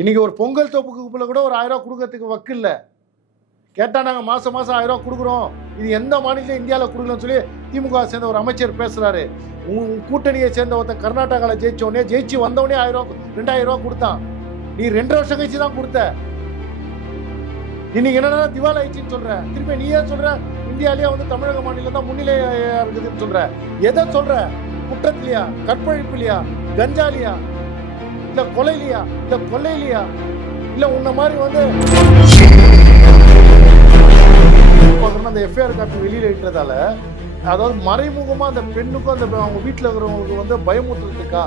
இன்னைக்கு ஒரு பொங்கல் தொப்புக்கு குப்பில் கூட ஒரு ஆயிரம் கொடுக்கறதுக்கு வக்கு இல்லை. கேட்டால் நாங்கள் மாதம் மாதம் ஆயிரம் ரூபா கொடுக்குறோம். இது எந்த மாநிலம் இந்தியாவில் கொடுக்கலன்னு சொல்லி திமுக சேர்ந்த ஒரு அமைச்சர் பேசுகிறாரு உன் கூட்டணியை சேர்ந்த ஒருத்தன் கர்நாடகாவில் ஜெயிச்சோடனே ஜெயிச்சு வந்தவொடனே ஆயிரம் ரெண்டாயிரம் ரூபா கொடுத்தான். நீ ரெண்டு வருஷம் கழிச்சு தான் கொடுத்த. இன்னைக்கு என்னன்னா திவால் ஆயிடுச்சுன்னு சொல்ற? திருப்பி நீ ஏன் சொல்ற இந்தியாலேயே வந்து தமிழக மாநிலம் தான் முன்னிலையா இருக்குதுன்னு சொல்ற. எதை சொல்ற? குற்றத்திலையா? கற்பழிப்புலையா? கஞ்சாலியா? இல்ல கொலையிலையா? இல்ல கொள்ளையிலையா? இல்ல உன்ன மாதிரி வந்து அந்த எஃப்ஐஆர் காப்பி வெளியில இட்டதால அதாவது மறைமுகமா அந்த பெண்ணுக்கும் அந்த அவங்க வீட்டில் இருக்கிறவங்களுக்கு வந்து பயமுறுத்துறதுக்கா?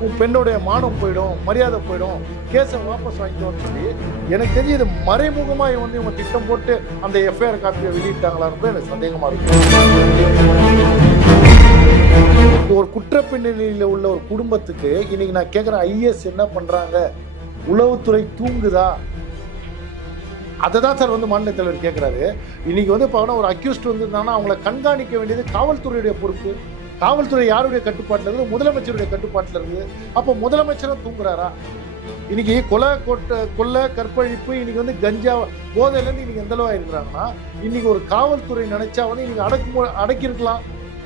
உன் பெண்ணுடைய மானம் போயிடும் மரியாதை போயிடும் கேஸை வாபஸ் வாங்கிக்கோன்னு சொல்லி எனக்கு தெரிஞ்சு இது மறைமுகமா இவங்க வந்து இவங்க திட்டம் போட்டு அந்த எஃப்ஐஆர் காப்பியை வெளியிட்டாங்களான்னு எனக்கு சந்தேகமா இருக்கு. ஒரு குற்ற பின்னணியில் உள்ள ஒரு குடும்பத்துக்கு இன்னைக்கு நான் கேட்குறேன் ஐஎஸ் என்ன பண்ணுறாங்க உளவுத்துறை தூங்குதா? அதை தான் சார் வந்து மாநில தலைவர் கேட்குறாரு இன்னைக்கு வந்து பார்த்தோன்னா ஒரு அக்யூஸ்ட் வந்துருந்தாங்கன்னா அவங்கள கண்காணிக்க வேண்டியது காவல்துறையுடைய பொறுப்பு. காவல்துறை யாருடைய கட்டுப்பாட்டில் இருக்குது? முதலமைச்சருடைய கட்டுப்பாட்டில் இருக்குது. அப்போ முதலமைச்சரும் தூங்குறாரா? இன்னைக்கு கொலை கொட்ட கொலை கற்பழிப்பு இன்னைக்கு வந்து கஞ்சா போதையிலேருந்து இன்னைக்கு எந்தளவு ஆயிருக்கிறாங்கன்னா இருக்கிறாங்கன்னா இன்னைக்கு ஒரு காவல்துறை நினைச்சா வந்து இன்னைக்கு அடக்கு அடக்கியிருக்கலாம்.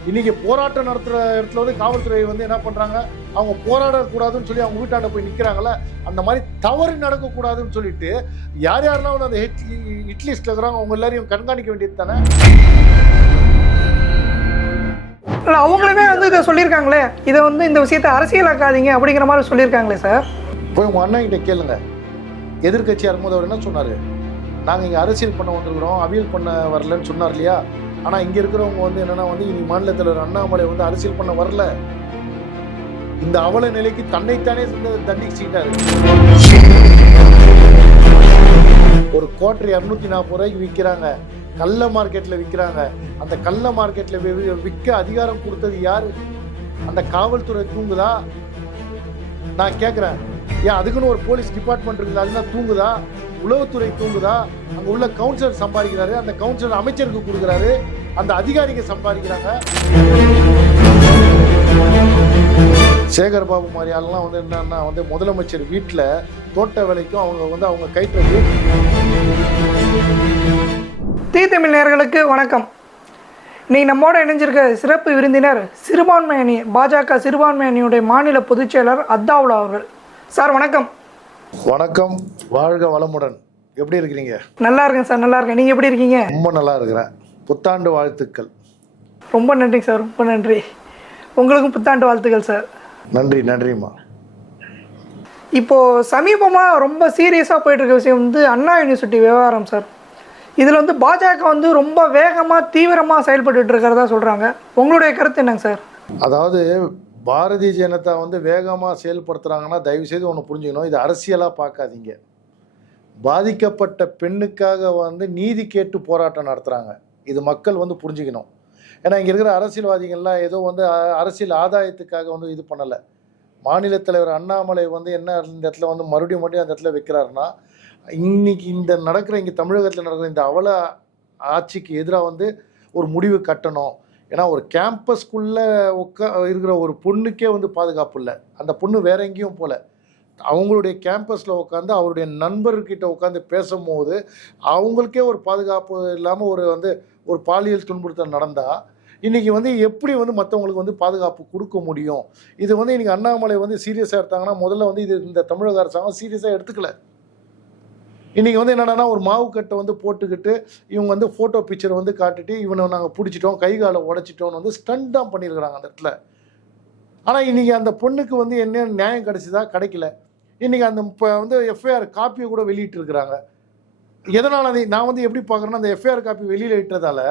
இன்னைக்கு போராட்டம் நடத்துகிற இடத்துல வந்து காவல்துறை வந்து என்ன பண்ணுறாங்க அவங்க போராடக்கூடாதுன்னு சொல்லி அவங்க வீட்டாண்ட போய் நிற்கிறாங்கல்ல அந்த மாதிரி தவறு நடக்கக்கூடாதுன்னு சொல்லிட்டு யார் யாரெல்லாம் வந்து அந்த ஹிட் ஹிட் லிஸ்ட்டில் இருக்கிறாங்க அவங்க எல்லாரையும் கண்காணிக்க வேண்டியது தானே? இல்லை அவங்களுமே வந்து இதை சொல்லியிருக்காங்களே. இதை வந்து இந்த விஷயத்தை அரசியலாக்காதீங்க அப்படிங்கிற மாதிரி சொல்லியிருக்காங்களே சார். போய் உங்கள் அண்ணன் கிட்ட கேளுங்க. எதிர்கட்சியாக இருக்கும்போது அவர் என்ன சொன்னார்? நாங்கள் இங்கே அரசியல் பண்ண வந்திருக்கிறோம் அவியல் பண்ண வரலன்னு சொன்னார் இல்லையா? ஆனால் இங்கே இருக்கிறவங்க வந்து என்னன்னா வந்து இனி மாநிலத்தில் அண்ணாமலை வந்து அரசியல் பண்ண வரல. இந்த அவல நிலைக்கு தன்னைத்தானே வந்து தண்டிச்சுக்கிட்டாரு ஒரு குவார்டர் இரநூத்தி நாற்பது ரூபாய்க்கு விற்கிறாங்க கள்ள மார்க்கெட்டில் விற்கிறாங்க அந்த கள்ள மார்க்கெட்டில் விற்க அதிகாரம் கொடுத்தது யாரு? அந்த காவல்துறை தூங்குதா? நான் கேட்குறேன் ஏன் அதுக்குன்னு ஒரு போலீஸ் டிபார்ட்மெண்ட் இருக்குது. அதுதான் தூங்குதா? உளவுத்துறை தூங்குதா? அங்கே உள்ள கவுன்சிலர் சம்பாதிக்கிறாரு. அந்த கவுன்சிலர் அமைச்சருக்கு கொடுக்குறாரு. அந்த அதிகாரிங்க சம்பாதிக்கிறாங்க. சேகர் பாபு மாதிரி ஆளுலாம் வந்து என்னன்னா வந்து முதலமைச்சர் வீட்டில் தோட்ட வேலைக்கும் அவங்க வந்து அவங்க கைட்டு தீ தமிழ் வணக்கம். இன்னைக்கு நம்மோட இணைஞ்சிருக்க சிறப்பு விருந்தினர் சிறுபான்மை அணி பாஜக சிறுபான்மை அணியுடைய மாநில பொதுச்செயலர் அத்தாவுலா அவர்கள். சார் வணக்கம். வணக்கம். வாழ்க வளமுடன். எப்படி இருக்கிறீங்க? நல்லா இருக்கேன் சார் நல்லா இருக்கேன். நீங்கள் எப்படி இருக்கீங்க? ரொம்ப நல்லா இருக்கிறேன். புத்தாண்டு வாழ்த்துக்கள். ரொம்ப நன்றி சார் ரொம்ப நன்றி. உங்களுக்கும் புத்தாண்டு வாழ்த்துக்கள் சார். நன்றி நன்றிம்மா. இப்போது சமீபமாக ரொம்ப சீரியஸாக போயிட்டு இருக்க விஷயம் வந்து அண்ணா யூனிவர்சிட்டி விவகாரம் சார். இதில் வந்து பாஜக வந்து ரொம்ப வேகமாக தீவிரமாக செயல்பட்டு இருக்கிறதா சொல்கிறாங்க உங்களுடைய கருத்து என்னங்க சார்? அதாவது பாரதிய ஜனதா வந்து வேகமாக செயல்படுத்துகிறாங்கன்னா தயவுசெய்து ஒன்று புரிஞ்சுக்கணும். இது அரசியலாக பார்க்காதீங்க. பாதிக்கப்பட்ட பெண்ணுக்காக வந்து நீதி கேட்டு போராட்டம் நடத்துகிறாங்க இது மக்கள் வந்து புரிஞ்சுக்கணும். ஏன்னா இங்கே இருக்கிற அரசியல்வாதிகள்லாம் ஏதோ வந்து அரசியல் ஆதாயத்துக்காக வந்து இது பண்ணலை. மாநில தலைவர் அண்ணாமலை வந்து என்ன இந்த இடத்துல வந்து மறுபடியும் மறுபடியும் அந்த இடத்துல வைக்கிறாருன்னா இன்னைக்கு இந்த நடக்கிற இங்கே தமிழகத்தில் நடக்கிற இந்த அவல ஆட்சிக்கு எதிராக வந்து ஒரு முடிவு கட்டணும். ஏன்னா ஒரு கேம்பஸ்க்குள்ளே உட்கா இருக்கிற ஒரு பொண்ணுக்கே வந்து பாதுகாப்பு இல்லை. அந்த பொண்ணு வேற எங்கேயும் போல. அவங்களுடைய கேம்பஸில் உட்காந்து அவருடைய நண்பர்கிட்ட உட்காந்து பேசும்போது அவங்களுக்கே ஒரு பாதுகாப்பு இல்லாமல் ஒரு வந்து ஒரு பாலியல் துன்புறுத்தல் நடந்தால் இன்றைக்கி வந்து எப்படி வந்து மற்றவங்களுக்கு வந்து பாதுகாப்பு கொடுக்க முடியும்? இது வந்து இன்றைக்கி அண்ணாமலை வந்து சீரியஸாக எடுத்தாங்கன்னா முதல்ல வந்து இது இந்த தமிழக அரசாங்கம் சீரியஸாக எடுத்துக்கல. இன்றைக்கி வந்து என்னென்னா ஒரு மாவு கட்டை வந்து போட்டுக்கிட்டு இவங்க வந்து ஃபோட்டோ பிக்சரை வந்து காட்டிட்டு இவனை நாங்கள் பிடிச்சிட்டோம் கை காலை உடைச்சிட்டோம்னு வந்து ஸ்டண்ட் தான் பண்ணியிருக்கிறாங்க அந்த இடத்துல. ஆனால் இன்றைக்கி அந்த பொண்ணுக்கு வந்து என்ன நியாயம் கிடச்சிதா? கிடைக்கல. இன்றைக்கி அந்த இப்போ வந்து எஃப்ஐஆர் காப்பியை கூட வெளியிட்டிருக்கிறாங்க. எதனால் அதை நான் வந்து எப்படி பார்க்குறேன்னா அந்த எஃப்ஐஆர் காப்பி வெளியில் இட்டதால்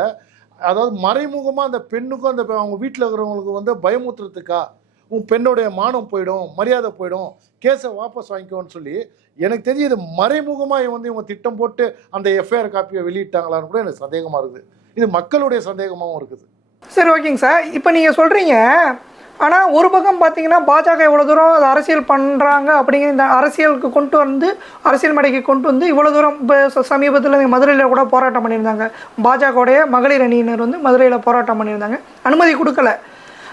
அதாவது மறைமுகமாக அந்த பெண்ணுக்கும் அந்த அவங்க வீட்டில் இருக்கிறவங்களுக்கு வந்து பயமுத்துறதுக்கா உன் பெண்ணுடைய மானம் போயிடும் மரியாதை போயிடும் கேஸை வாபஸ் வாங்கிக்கோன்னு சொல்லி எனக்கு தெரிஞ்சு இது மறைமுகமாக வந்து இவங்க திட்டம் போட்டு அந்த எஃப்ஐஆர் காப்பியை வெளியிட்டாங்களான்னு கூட எனக்கு சந்தேகமாக இருக்குது. இது மக்களுடைய சந்தேகமாகவும் இருக்குது. சரி ஓகேங்க சார். இப்போ நீங்கள் சொல்கிறீங்க ஆனால் ஒரு பக்கம் பார்த்தீங்கன்னா பாஜக இவ்வளோ தூரம் அதை அரசியல் பண்ணுறாங்க அப்படிங்கிற இந்த அரசியலுக்கு கொண்டு வந்து அரசியல் மேடைக்கு கொண்டு வந்து இவ்வளோ தூரம் இப்போ சமீபத்தில் மதுரையில் கூட போராட்டம் பண்ணியிருந்தாங்க. பாஜகவுடைய மகளிர் அணியினர் வந்து மதுரையில் போராட்டம் பண்ணியிருந்தாங்க. அனுமதி கொடுக்கல.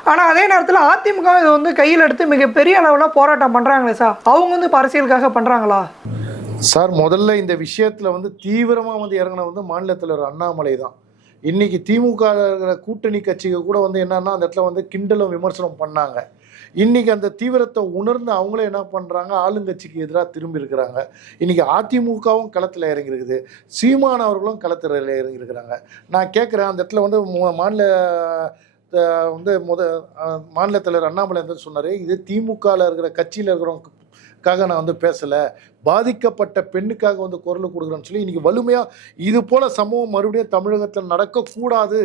ஆனால் அதே நேரத்தில் அதிமுக இதை வந்து கையில் எடுத்து மிகப்பெரிய அளவில் போராட்டம் பண்ணுறாங்களே சார். அவங்க வந்து இப்போ அரசியலுக்காக பண்ணுறாங்களா சார் முதல்ல இந்த விஷயத்தில் வந்து தீவிரமாக வந்து இறங்கின வந்து மாநிலத்தில் ஒரு அண்ணாமலை தான். இன்றைக்கி திமுக இருக்கிற கூட்டணி கட்சிகள் கூட வந்து என்னன்னா அந்த இடத்துல வந்து கிண்டலும் விமர்சனம் பண்ணாங்க. இன்றைக்கி அந்த தீவிரத்தை உணர்ந்து அவங்களே என்ன பண்ணுறாங்க ஆளுங்கட்சிக்கு எதிராக திரும்பி இருக்கிறாங்க. இன்றைக்கி அதிமுகவும் களத்தில் இறங்கியிருக்குது. சீமான் அவர்களும் களத்தில் இறங்கியிருக்கிறாங்க. நான் கேட்குறேன் அந்த இடத்துல வந்து மு- மாநில வந்து முத மாநில தலைவர் அண்ணாமலை வந்து சொன்னார் இது திமுகவில் இருக்கிற கட்சியில் இருக்கிறவங்களுக்காக நான் வந்து பேசலை பாதிக்கப்பட்ட பெண்ணுக்காக வந்து குரல் கொடுக்குறேன்னு சொல்லி இன்றைக்கி வலிமையாக இது போல் சம்பவம் மறுபடியும் தமிழகத்தில் நடக்கக்கூடாது.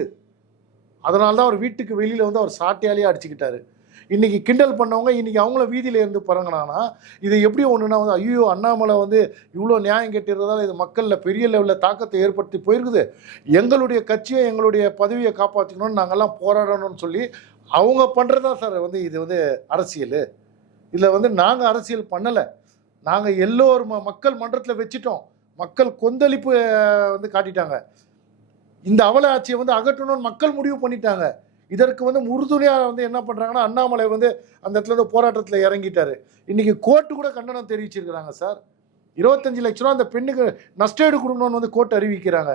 அதனால தான் அவர் வீட்டுக்கு வெளியில் வந்து அவர் சாட்டையாலேயே அடிச்சுக்கிட்டாரு. இன்னைக்கு கிண்டல் பண்ணவங்க இன்னைக்கு அவங்கள வீதியில இருந்து பறங்கினானா இது எப்படி ஒன்றுனா வந்து ஐயோ அண்ணாமலை வந்து இவ்வளோ நியாயம் கேட்டிருந்ததால் இது மக்களில் பெரிய லெவலில் தாக்கத்தை ஏற்படுத்தி போயிருக்குது. எங்களுடைய கட்சியை எங்களுடைய பதவியை காப்பாற்றிக்கணும்னு நாங்கள்லாம் போராடணும்னு சொல்லி அவங்க பண்ணுறதா சார்? வந்து இது வந்து அரசியல். இதில் வந்து நாங்கள் அரசியல் பண்ணலை. நாங்கள் எல்லோரும் ம- மக்கள் மன்றத்தில் வச்சிட்டோம். மக்கள் கொந்தளிப்பு வந்து காட்டிட்டாங்க. இந்த அவல ஆட்சியை வந்து அகற்றணும்னு மக்கள் முடிவு பண்ணிட்டாங்க. இதற்கு வந்து உறுதுணையாக வந்து என்ன பண்ணுறாங்கன்னா அண்ணாமலை வந்து அந்த இடத்துல இருந்து போராட்டத்தில் இறங்கிட்டார். இன்றைக்கி கோர்ட்டு கூட கண்டனம் தெரிவிச்சிருக்கிறாங்க சார். இருபத்தஞ்சு லட்ச ரூபா அந்த பெண்ணுக்கு நஷ்டஈடு கொடுக்கணும்னு வந்து கோர்ட் அறிவிக்கிறாங்க.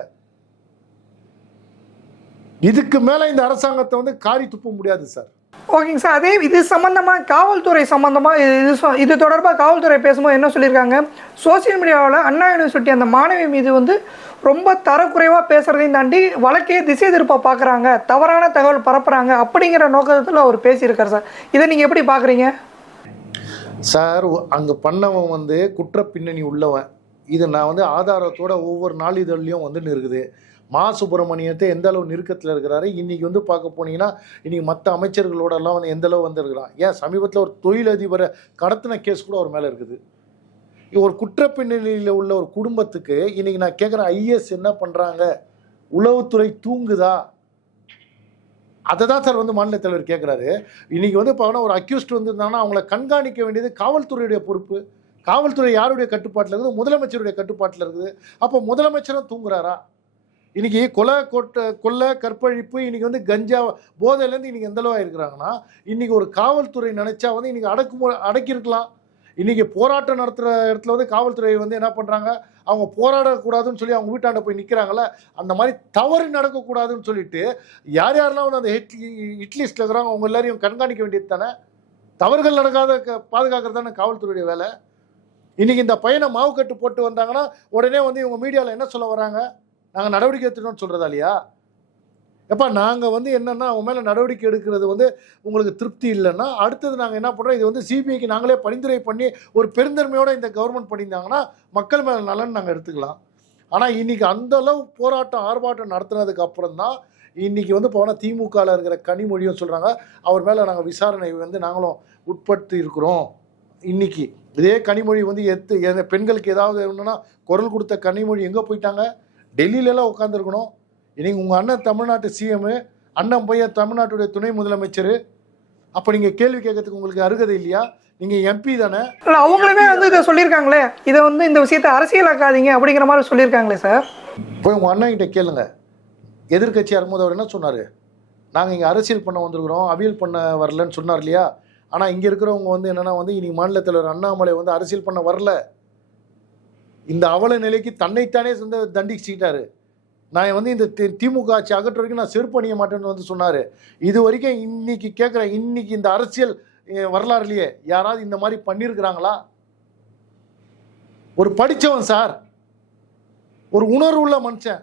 இதுக்கு மேலே இந்த அரசாங்கத்தை வந்து காரி துப்ப முடியாது சார். ஓகேங்க சார். அதே இது சம்மந்தமாக காவல்துறை சம்மந்தமாக இது இது தொடர்பாக காவல்துறை பேசும்போது என்ன சொல்லியிருக்காங்க? சோஷியல் மீடியாவில் அண்ணா யூனிவர்சிட்டி அந்த மாணவி மீது வந்து ரொம்ப தரக்குறைவாக பேசுகிறதையும் தாண்டி வழக்கையே திசை திருப்ப பார்க்குறாங்க தவறான தகவல் பரப்புகிறாங்க அப்படிங்கிற நோக்கத்தில் அவர் பேசியிருக்கார் சார். இதை நீங்கள் எப்படி பார்க்குறீங்க சார் அங்கே பண்ணவன் வந்து குற்ற பின்னணி உள்ளவன். இது நான் வந்து ஆதாரத்தோட ஒவ்வொரு நாளிதழ்லையும் வந்து இருக்குது. மா சுப்பிரமணியத்தை எந்த அளவு நெருக்கத்தில் இருக்கிறாரு? இன்னைக்கு வந்து பார்க்க போனீங்கன்னா இன்னைக்கு மற்ற அமைச்சர்களோட எல்லாம் வந்து எந்த அளவு வந்திருக்கிறான் ஏன் சமீபத்தில் ஒரு தொழிலதிபரை கடத்தின கேஸ் கூட அவர் மேலே இருக்குது. ஒரு குற்ற பின்னணியில் உள்ள ஒரு குடும்பத்துக்கு இன்னைக்கு நான் கேட்குறேன் ஐஎஸ் என்ன பண்ணுறாங்க உளவுத்துறை தூங்குதா? அதை தான் சார் வந்து மாநில தலைவர் கேட்குறாரு இன்னைக்கு வந்து பார்த்தோன்னா ஒரு அக்யூஸ்ட் வந்திருந்தாங்கன்னா அவங்கள கண்காணிக்க வேண்டியது காவல்துறையுடைய பொறுப்பு. காவல்துறை யாருடைய கட்டுப்பாட்டில் இருக்குது? முதலமைச்சருடைய கட்டுப்பாட்டில் இருக்குது. அப்போ முதலமைச்சரும் தூங்குறாரா? இன்னைக்கு கொலை கொட்ட கொள்ளை கற்பழிப்பு இன்னைக்கு வந்து கஞ்சா போதையிலேருந்து இன்னைக்கு எந்தளவாக இருக்கிறாங்கன்னா இன்னைக்கு ஒரு காவல்துறை நினைச்சா வந்து இன்னைக்கு அடக்கு அடக்கியிருக்கலாம். இன்னைக்கு போராட்டம் நடத்துகிற இடத்துல வந்து காவல்துறை வந்து என்ன பண்ணுறாங்க அவங்க போராடக்கூடாதுன்னு சொல்லி அவங்க வீட்டாண்ட போய் நிற்கிறாங்களே அந்த மாதிரி தவறு நடக்கக்கூடாதுன்னு சொல்லிட்டு யார் யாரெல்லாம் வந்து அந்த ஹிட் ஹிட்லிஸ்ட்டில் இருக்கிறாங்க அவங்க எல்லாரையும் கண்காணிக்க வேண்டியது தானே? தவறுகள் நடக்காத க பாதுகாக்கிறது தானே காவல்துறையுடைய வேலை? இன்னைக்கு இந்த பையனை மாவு கட்டு போட்டு வந்தாங்கன்னா உடனே வந்து இவங்க மீடியாவில் என்ன சொல்ல வராங்க? நாங்கள் நடவடிக்கை எடுத்துட்டோம்னு சொல்கிறதா இல்லையா? எப்பா நாங்கள் வந்து என்னென்னா அவங்க மேலே நடவடிக்கை எடுக்கிறது வந்து உங்களுக்கு திருப்தி இல்லைன்னா அடுத்தது நாங்கள் என்ன பண்ணுறோம் இது வந்து சிபிஐக்கு நாங்களே பரிந்துரை பண்ணி ஒரு பெருந்தன்மையோடு இந்த கவர்மெண்ட் பண்ணியிருந்தாங்கன்னா மக்கள் மேலே நலன் நாங்கள் எடுத்துக்கலாம். ஆனால் இன்னைக்கு அந்த அளவு போராட்டம் ஆர்ப்பாட்டம் நடத்துனதுக்கு அப்புறம் தான் இன்றைக்கி வந்து போனால் திமுகவில் இருக்கிற கனிமொழியும் சொல்கிறாங்க அவர் மேலே நாங்கள் விசாரணை வந்து நாங்களும் உட்படுத்தி இருக்கிறோம். இன்னைக்கு இதே கனிமொழி வந்து எத்து எந்த பெண்களுக்கு ஏதாவது ஒன்றுனா குரல் கொடுத்த கனிமொழி எங்கே போயிட்டாங்க? டெல்லியிலலாம் உட்காந்துருக்கணும் இன்னைக்கு உங்கள் அண்ணன் தமிழ்நாட்டு சிஎம்மு அண்ணன் பையன் தமிழ்நாட்டுடைய துணை முதலமைச்சர். அப்போ நீங்கள் கேள்வி கேட்கறதுக்கு உங்களுக்கு அருகதை இல்லையா? நீங்கள் எம்பி தானே. இல்லை அவங்களுமே வந்து இதை சொல்லியிருக்காங்களே. இதை வந்து இந்த விஷயத்தை அரசியலாக்காதீங்க அப்படிங்கிற மாதிரி சொல்லியிருக்காங்களே சார் போய் உங்கள் அண்ணன் கிட்ட கேளுங்க. எதிர்க்கட்சியாக இருக்கும்போது அவர் என்ன சொன்னார்? நாங்கள் இங்கே அரசியல் பண்ண வந்திருக்கிறோம் அவியல் பண்ண வரலன்னு சொன்னார் இல்லையா? ஆனால் இங்கே இருக்கிறவங்க வந்து என்னென்னா வந்து இன்னைக்கு மாநில தலைவர் அண்ணாமலை வந்து அரசியல் பண்ண வரல. இந்த அவல நிலைக்கு தன்னைத்தானே சொந்த தண்டிச்சுக்கிட்டாரு நான் வந்து இந்த தி- திமுக ஆட்சி அகற்ற வரைக்கும் நான் செருப்பு அணிய மாட்டேன்னு வந்து சொன்னார். இது வரைக்கும் இன்னைக்கு கேட்குறேன் இன்னைக்கு இந்த அரசியல் வரலாறுலையே யாராவது இந்த மாதிரி பண்ணியிருக்கிறாங்களா ஒரு படித்தவன் சார் ஒரு உணர்வு உள்ள மனுஷன்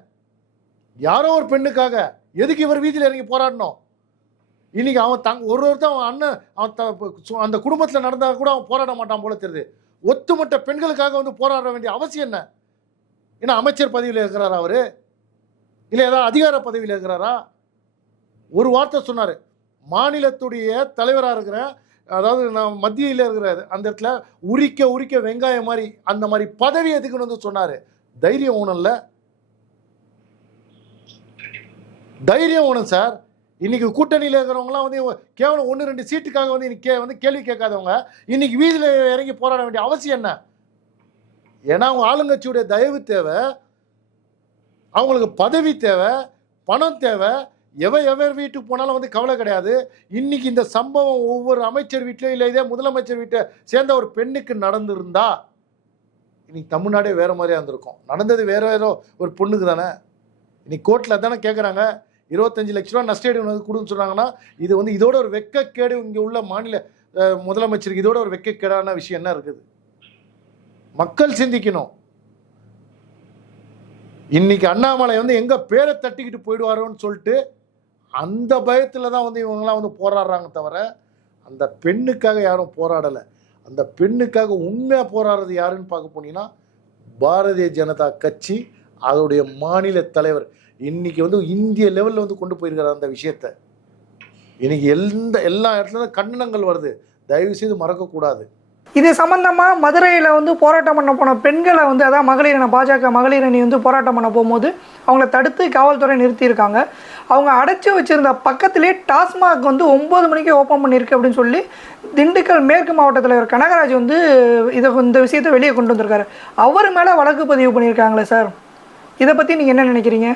யாரோ ஒரு பெண்ணுக்காக எதுக்கு இவர் வீதியில் இறங்கி போராடணும்? இன்னைக்கு அவன் தங் ஒரு ஒருத்தன் அவன் அண்ணன் அவன் த- சு- அந்த குடும்பத்தில் நடந்தால் கூட அவன் போராட மாட்டான் போல தெரியுது. ஒத்துமொட்ட பெண்களுக்காக வந்து போராட வேண்டிய அவசியம் என்ன? ஏன்னா அமைச்சர் பதவியில் இருக்கிறாரா அவர்? இல்லை ஏதாவது அதிகார பதவியில் இருக்கிறாரா? ஒரு வார்த்தை சொன்னார். மாநிலத்துடைய தலைவராக இருக்கிறேன் அதாவது நான் மத்தியில் இருக்கிற அந்த இடத்துல உரிக்க உரிக்க வெங்காயம் மாதிரி அந்த மாதிரி பதவி எதுக்குன்னு வந்து சொன்னார். தைரியம் ஊனல்ல? தைரியம் ஊனம் சார். இன்னைக்கு கூட்டணியில் இருக்கிறவங்களாம் வந்து கேவலம் ஒன்று ரெண்டு சீட்டுக்காக வந்து இன்னைக்கு கே வந்து கேள்வி கேட்காதவங்க. இன்னைக்கு வீதியில் இறங்கி போராட வேண்டிய அவசியம் என்ன? ஏன்னா அவங்க ஆளுங்கட்சியுடைய தயவு தேவை அவங்களுக்கு பதவி தேவை பணம் தேவை. எவ எவர் வீட்டுக்கு போனாலும் வந்து கவலை கிடையாது. இன்னைக்கு இந்த சம்பவம் ஒவ்வொரு அமைச்சர் வீட்லயும் இல்லை இதே முதலமைச்சர் வீட்டை சேர்ந்த ஒரு பெண்ணுக்கு நடந்திருந்தா இன்னைக்கு தமிழ்நாடே வேற மாதிரியா இருந்திருக்கும். நடந்தது வேற வேற ஒரு பொண்ணுக்கு தானே இன்னைக்கு கோர்ட்டில் தானே கேட்குறாங்க இருபத்தஞ்சு லட்ச ரூபா நஷ்டஈடு வந்து கொடுன்னு சொன்னாங்கன்னா இது வந்து இதோட ஒரு வெக்கக்கேடு இங்கே உள்ள மாநில முதலமைச்சருக்கு இதோட ஒரு வெக்கக்கேடான விஷயம் என்ன இருக்குது? மக்கள் சிந்திக்கணும். இன்னைக்கு அண்ணாமலை வந்து எங்க பேரை தட்டிக்கிட்டு போயிடுவாரோன்னு சொல்லிட்டு அந்த பயத்துல தான் வந்து இவங்கெல்லாம் வந்து போராடுறாங்க தவிர அந்த பெண்ணுக்காக யாரும் போராடலை. அந்த பெண்ணுக்காக உண்மையாக போராடுறது யாருன்னு பார்க்க போனீங்கன்னா பாரதிய ஜனதா கட்சி அதோடைய மாநில தலைவர். இன்னைக்கு வந்து இந்திய லெவலில் வந்து கொண்டு போயிருக்கிறார் அந்த விஷயத்த. இன்னைக்கு எந்த எல்லா இடத்துலையும் கண்டனங்கள் வருது. தயவு செய்து மறக்கக்கூடாது. இது சம்மந்தமாக மதுரையில் வந்து போராட்டம் பண்ண போன பெண்களை வந்து அதான் மகளிர் அணி பாஜக மகளிர் அணி வந்து போராட்டம் பண்ண போகும்போது அவங்கள தடுத்து காவல்துறை நிறுத்தியிருக்காங்க. அவங்க அடைச்சி வச்சிருந்த பக்கத்திலே டாஸ்மாக் வந்து ஒம்பது மணிக்கு ஓப்பன் பண்ணியிருக்கு அப்படின்னு சொல்லி திண்டுக்கல் மேற்கு மாவட்டத்தில் தலைவர் கனகராஜ் வந்து இதை இந்த விஷயத்தை வெளியே கொண்டு வந்திருக்காரு. அவர் மேலே வழக்கு பதிவு பண்ணியிருக்காங்களே சார். இதை பற்றி நீங்கள் என்ன நினைக்கிறீங்க?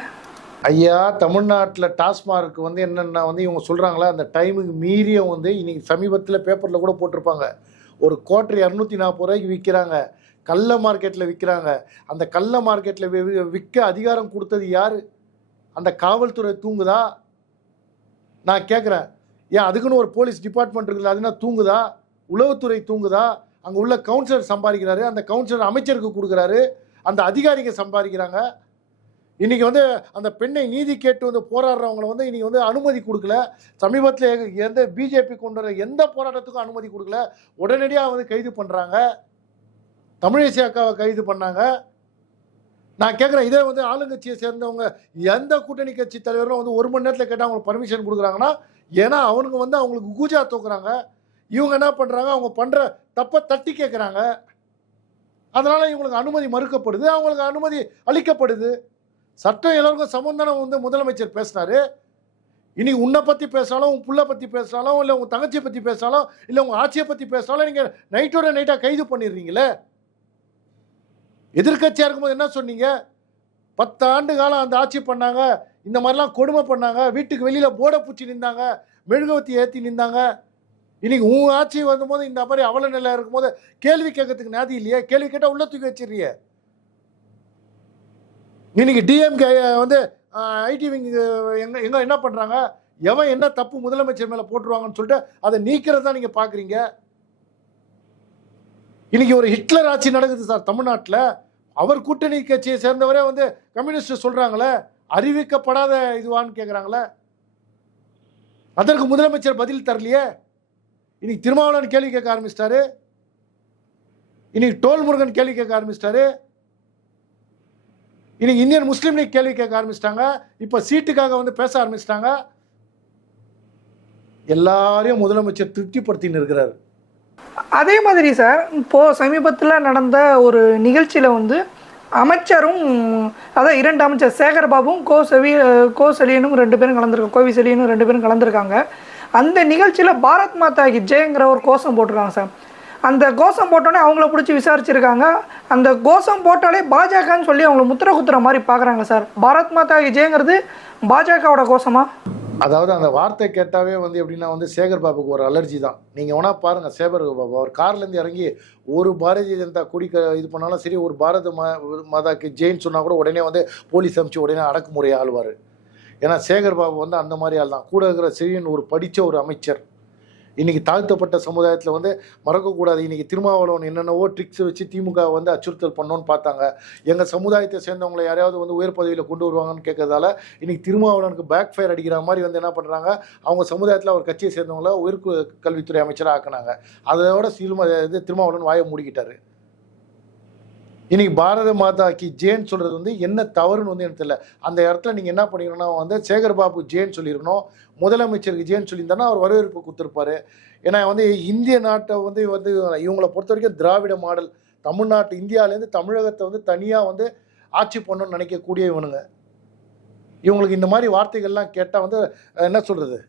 ஐயா தமிழ்நாட்டில் டாஸ்மார்க் வந்து என்னென்னா வந்து இவங்க சொல்கிறாங்களா அந்த டைமுக்கு மீறியும் வந்து இன்னைக்கு சமீபத்தில் பேப்பரில் கூட போட்டிருப்பாங்க. ஒரு கோட்டர் இரநூத்தி நாற்பது ரூபாய்க்கு விற்கிறாங்க கள்ள மார்க்கெட்டில் விற்கிறாங்க அந்த கள்ள மார்க்கெட்டில் விற்க அதிகாரம் கொடுத்தது யார்? அந்த காவல்துறை தூங்குதா? நான் கேட்குறேன் ஏன் அதுக்குன்னு ஒரு போலீஸ் டிபார்ட்மெண்ட் இருக்குது அதுனா தூங்குதா? உளவுத்துறை தூங்குதா? அங்கே உள்ள கவுன்சிலர் சம்பாதிக்கிறாரு. அந்த கவுன்சிலர் அமைச்சருக்கு கொடுக்குறாரு. அந்த அதிகாரிங்க சம்பாதிக்கிறாங்க. இன்றைக்கி வந்து அந்த பெண்ணை நீதி கேட்டு வந்து போராடுறவங்களை வந்து இன்றைக்கி வந்து அனுமதி கொடுக்கல. சமீபத்தில் எந்த பிஜேபி கொண்டு வர எந்த போராட்டத்துக்கும் அனுமதி கொடுக்கல. உடனடியாக வந்து கைது பண்ணுறாங்க தமிழிசை அக்காவை கைது பண்ணாங்க. நான் கேட்குறேன் இதே வந்து ஆளுங்கட்சியை சேர்ந்தவங்க எந்த கூட்டணி கட்சி தலைவரும் வந்து ஒரு மணி நேரத்தில் கேட்டால் அவங்களுக்கு பர்மிஷன் கொடுக்குறாங்கன்னா ஏன்னா அவனுங்க வந்து அவங்களுக்கு கூஜா தூக்குறாங்க. இவங்க என்ன பண்ணுறாங்க அவங்க பண்ணுற தப்பை தட்டி கேட்குறாங்க அதனால் இவங்களுக்கு அனுமதி மறுக்கப்படுது. அவங்களுக்கு அனுமதி அளிக்கப்படுது. சட்டம் எல்லாருக்கும் சமந்தானம் வந்து முதலமைச்சர் பேசினாரு. இன்னைக்கு உன்னை பற்றி பேசினாலும் உன் புள்ள பற்றி பேசினாலும் இல்லை உங்கள் தங்கச்சியை பற்றி பேசினாலும் இல்லை உங்கள் ஆட்சியை பற்றி பேசினாலும் நீங்கள் நைட்டோட நைட்டாக கைது பண்ணிடுறீங்களே? எதிர்க்கட்சியாக இருக்கும்போது என்ன சொன்னீங்க? பத்து ஆண்டு காலம் அந்த ஆட்சி பண்ணாங்க. இந்த மாதிரிலாம் கொடுமை பண்ணாங்க. வீட்டுக்கு வெளியில் போர்டை பூச்சி நின்றாங்க. மெழுகுவத்தி ஏற்றி நின்றாங்க. இன்னைக்கு உன் ஆட்சி வரும்போது இந்த மாதிரி அவல நிலை இருக்கும்போது கேள்வி கேட்கறதுக்கு நாதி இல்லையே? கேள்வி கேட்டால் உள்ள தூக்கி வச்சிடுறியே. இன்னைக்கு டிஎம்கே வந்து ஐடி விங் எங்க எங்க என்ன பண்றாங்க? எவன் என்ன தப்பு முதலமைச்சர் மேல போட்டுருவாங்கன்னு சொல்லிட்டு அதை நீக்கிறதா நீங்க பாக்குறீங்க? இன்னைக்கு ஒரு ஹிட்லர் ஆட்சி நடக்குது சார் தமிழ்நாட்டில். அவர் கூட்டணி கட்சியை சேர்ந்தவரே வந்து கம்யூனிஸ்ட் சொல்றாங்களே அறிவிக்கப்படாத இதுவான்னு கேட்குறாங்களே அதற்கு முதலமைச்சர் பதில் தரலையே? இன்னைக்கு திருமாவளவன் கேள்வி கேட்க ஆரம்பிச்சிட்டாரு. இன்னைக்கு டோல் முருகன் கேள்வி கேட்க ஆரம்பிச்சிட்டாரு. இன்னைக்கு இந்தியன் முஸ்லீம் லீக் கேள்வி கேட்க ஆரம்பிச்சிட்டாங்க. இப்போ சீட்டுக்காக வந்து பேச ஆரம்பிச்சிட்டாங்க. எல்லாரையும் முதலமைச்சர் திருப்திப்படுத்தின்னு இருக்கிறார். அதே மாதிரி சார் இப்போது சமீபத்தில் நடந்த ஒரு நிகழ்ச்சியில் வந்து அமைச்சரும் அதான் இரண்டு அமைச்சர் சேகர்பாபும் கோ செவி கோ செலியனும் ரெண்டு பேரும் கலந்துருக்காங்க கோவி செலியனும் ரெண்டு பேரும் கலந்துருக்காங்க. அந்த நிகழ்ச்சியில் பாரத் மாதா கி ஜெயங்கிற ஒரு கோஷம் போட்டிருக்காங்க சார். அந்த கோஷம் போட்டோன்னே அவங்கள பிடிச்சி விசாரிச்சிருக்காங்க. அந்த கோஷம் போட்டாலே பாஜகன்னு சொல்லி அவங்கள முத்திர குத்துற மாதிரி பார்க்குறாங்க சார். பாரத் மாதா விஜயங்கிறது பாஜகவோட கோஷமா? அதாவது அந்த வார்த்தை கேட்டாவே வந்து எப்படின்னா வந்து சேகர் பாபுக்கு ஒரு அலர்ஜி தான். நீங்கள் வேணா பாருங்கள் சேகர் பாபு. அவர் கார்லேருந்து இறங்கி ஒரு பாரதிய ஜனதா குடிக்க க இது பண்ணாலும் சரி ஒரு பாரத மா மாதாக்கு ஜெயின் சொன்னால் கூட உடனே வந்து போலீஸ் அனுப்பிச்சு உடனே அடக்குமுறையை ஆளுவார். ஏன்னா சேகர் பாபு வந்து அந்த மாதிரி ஆள் தான். கூட இருக்கிற செழியன் ஒரு படித்த ஒரு அமைச்சர். இன்னைக்கு தாழ்த்தப்பட்ட சமுதாயத்தில் வந்து மறக்கக்கூடாது. இன்னைக்கு திருமாவளவன் என்னென்னவோ ட்ரிக்ஸ் வச்சு திமுக வந்து அச்சுறுத்தல் பண்ணோன்னு பார்த்தாங்க. எங்கள் சமுதாயத்தை சேர்ந்தவங்களை யாரையாவது வந்து உயர் பதவியில் கொண்டு வருவாங்கன்னு கேட்கறதால இன்னைக்கு திருமாவளவனுக்கு பேக் ஃபயர் அடிக்கிற மாதிரி வந்து என்ன பண்ணுறாங்க அவங்க சமுதாயத்தில் அவர் கட்சியை சேர்ந்தவங்கள உயர் கல்வித்துறை அமைச்சராக ஆக்குனாங்க. அதோட திரும இது திருமாவளவன் வாயை மூடிக்கிட்டாரு. இன்னைக்கு பாரத மாதா கி ஜேன்னு சொல்றது வந்து என்ன தவறுன்னு வந்து எனக்கு தெரியல. அந்த இடத்துல நீங்க என்ன பண்ணிக்கணும்னா வந்து சேகர் பாபு ஜேன்னு சொல்லியிருக்கணும். முதலமைச்சருக்கு ஜேன்னு சொல்லியிருந்தாருன்னா அவர் வரவேற்பு கொடுத்துருப்பாரு. ஏன்னா வந்து இந்திய நாட்டை வந்து வந்து இவங்களை பொறுத்த வரைக்கும் திராவிட மாடல். தமிழ்நாட்டு இந்தியாவிலேருந்து தமிழகத்தை வந்து தனியாக வந்து ஆட்சி பண்ணணும்னு நினைக்கக்கூடிய இவனுங்க. இவங்களுக்கு இந்த மாதிரி வார்த்தைகள்லாம் கேட்டால் வந்து என்ன சொல்கிறது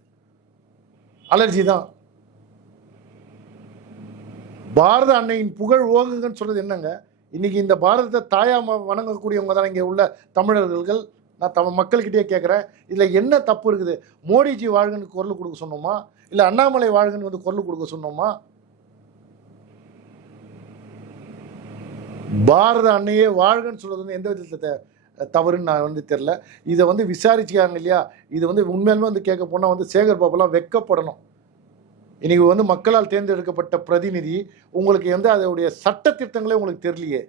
அலர்ஜி தான். பாரத அன்னையின் புகழ் ஓங்குங்கன்னு சொல்கிறது என்னங்க? இன்னைக்கு இந்த பாரதத்தை தாயா வணங்கக்கூடியவங்க தான் இங்கே உள்ள தமிழர்கள். நான் தமிழ் மக்கள்கிட்டயே கேட்குறேன் இதில் என்ன தப்பு இருக்குது? மோடிஜி வாழ்கன்னு குரல் கொடுக்க சொன்னோமா? இல்லை அண்ணாமலை வாழ்கன்னு வந்து குரல் கொடுக்க சொன்னோமா? பாரத அன்னையே வாழ்கன்னு சொல்றது வந்து எந்த விதத்தில் தவறுன்னு நான் வந்து தெரில இதை வந்து விசாரிச்சுக்காங்க இல்லையா? இது வந்து உண்மையிலுமே வந்து கேட்க போனால் வந்து சேகர் பாபுலாம் வெக்கப்படணும். இன்றைக்கி வந்து மக்களால் தேர்ந்தெடுக்கப்பட்ட பிரதிநிதி உங்களுக்கு வந்து அதோடைய சட்ட திட்டங்களே உங்களுக்கு தெரியலையே.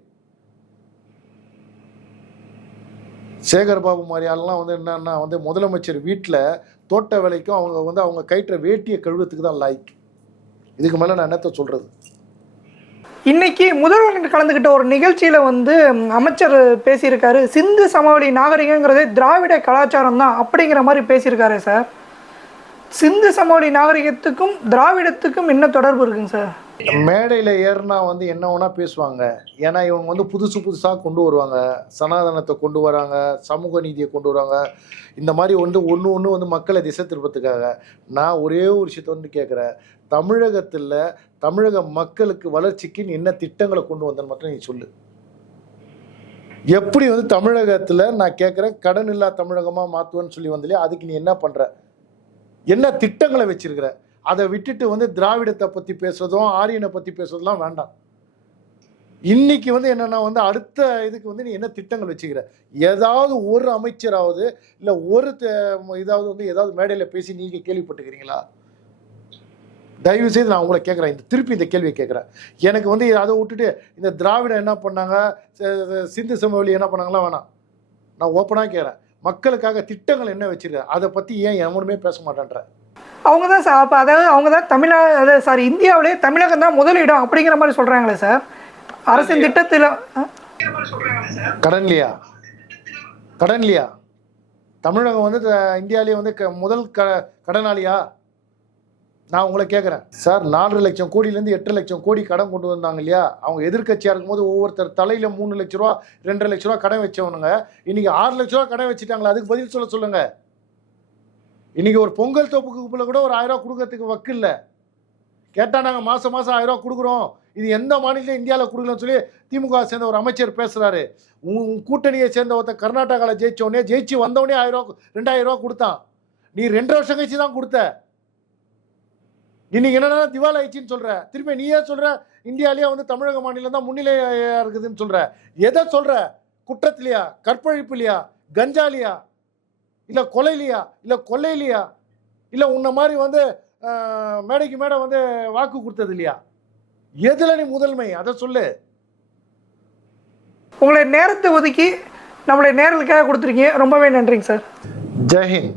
சேகர் பாபு வந்து என்னென்னா வந்து முதலமைச்சர் வீட்டில் தோட்ட வேலைக்கும் அவங்க வந்து அவங்க கயிற்ற வேட்டியை கழுவத்துக்கு தான் லாய்க்கு. இதுக்கு மேலே நான் என்னத்தை சொல்கிறது இன்னைக்கு முதல்வர் கலந்துக்கிட்ட ஒரு நிகழ்ச்சியில் வந்து அமைச்சர் பேசியிருக்காரு சிந்து சமவெளி நாகரிகங்கிறது திராவிட கலாச்சாரம் தான் அப்படிங்கிற மாதிரி பேசியிருக்காரு சார். சிந்து சமவெளி நாகரிகத்துக்கும் திராவிடத்துக்கும் என்ன தொடர்பு இருக்குங்க சார்? மேடையில் ஏறினா வந்து என்ன வேணா பேசுவாங்க. ஏன்னா இவங்க வந்து புதுசு புதுசாக கொண்டு வருவாங்க. சனாதனத்தை கொண்டு வராங்க சமூக நீதியை கொண்டு வராங்க. இந்த மாதிரி வந்து ஒன்று ஒன்று வந்து மக்களை திசை திருப்பத்துக்காக நான் ஒரே ஒரு விஷயத்தை வந்து கேட்குறேன் தமிழகத்தில் தமிழக மக்களுக்கு வளர்ச்சிக்கு என்ன திட்டங்களை கொண்டு வந்தேன்னு மட்டும் நீ சொல்லு. எப்படி வந்து தமிழகத்தில் நான் கேட்குறேன் கடன் இல்லா தமிழகமாக மாற்றுவேன்னு சொல்லி வந்தலையே அதுக்கு நீ என்ன பண்ணுற என்ன திட்டங்களை வச்சிருக்கிற? அதை விட்டுட்டு வந்து திராவிடத்தை பற்றி பேசுறதும் ஆரியனை பற்றி பேசுறதுலாம் வேண்டாம். இன்னைக்கு வந்து என்னென்னா வந்து அடுத்த இதுக்கு வந்து நீ என்ன திட்டங்கள் வச்சுக்கிற? ஏதாவது ஒரு அமைச்சராவது இல்லை ஒரு இதாவது வந்து ஏதாவது மேடையில் பேசி நீங்கள் கேள்விப்பட்டுக்கிறீங்களா? தயவு செய்து நான் உங்களை கேட்குறேன். இந்த திருப்பி இந்த கேள்வியை கேட்குறேன். எனக்கு வந்து அதை விட்டுட்டு இந்த திராவிடம் என்ன பண்ணாங்க? ச- சிந்து சமவெளி என்ன பண்ணாங்களாம் வேணாம். நான் ஓப்பனாக கேட்குறேன். மக்களுக்காக திட்டங்கள் என்ன வச்சிருக்க அதை பற்றி ஏன் எவனுமே பேச மாட்டேன்ற. அவங்க தான் சார் அப்போ அதாவது அவங்க தான் தமிழா அதாவது சாரி இந்தியாவிலே தமிழகம் தான் முதலிடம் அப்படிங்கிற மாதிரி சொல்கிறாங்களே சார். அரசின் திட்டத்தில்? கடன்லையா? கடன்லையா? தமிழகம் வந்து இந்தியாவிலேயே வந்து முதல் க கடனாளியா? நான் உங்களை கேட்குறேன் சார் நாலரை லட்சம் கோடியிலேருந்து எட்டு லட்சம் கோடி கடன் கொண்டு வந்தாங்க இல்லையா? அவங்க எதிர்க்கட்சியாக இருக்கும்போது ஒவ்வொருத்தர் தலையில் மூணு லட்ச ரூபா ரெண்டரை லட்ச ரூபா கடன் வச்சவனுங்க. இன்னைக்கு ஆறு லட்ச ரூபா கடன் வச்சுட்டாங்களா அதுக்கு பதில் சொல்ல சொல்லுங்க. இன்னைக்கு ஒரு பொங்கல் தொப்புக்குள்ள கூட ஒரு ஆயிரம் ரூபா கொடுக்கறதுக்கு வக்கு இல்லை. கேட்டால் நாங்கள் மாதம் மாதம் ஆயிரம் ரூபா கொடுக்குறோம். இது எந்த மாநிலம் இந்தியாவில் கொடுக்கலன்னு சொல்லி திமுக சேர்ந்த ஒரு அமைச்சர் பேசுகிறாரு உன் கூட்டணியை சேர்ந்த ஒருத்தன் கர்நாடகாவில் ஜெயிச்சோடனே ஜெயிச்சு வந்தவொடனே ஆயிரம் ரூபா ரெண்டாயிரம் ரூபா கொடுத்தான். நீ ரெண்டு வருஷம் கழிச்சு தான் கொடுத்த. இன்னைக்கு என்னன்னா திவால் ஆயிடுச்சின்னு சொல்ற? திருப்பி நீயே சொல்ற இந்தியாலயே வந்து தமிழக மாநிலம் தான் முன்னிலையா இருக்குதுன்னு சொல்ற. எதை சொல்ற? குற்றத்திலையா? கற்பழிப்புலையா? கஞ்சாலியா? இல்ல கொலையிலையா இல்ல கொள்ளையிலையா? இல்ல உன்ன மாதிரி வந்து மேடைக்கு மேடை வந்து வாக்கு கொடுத்தது இல்லையா எதுல நீ முதன்மை? அதை சொல்லு. உங்களை நேரத்தை ஒதுக்கி நம்மளுடைய நேரலுக்காக கொடுத்துருக்கீங்க. ரொம்பவே நன்றிங்க சார். ஜெய்ஹிந்த்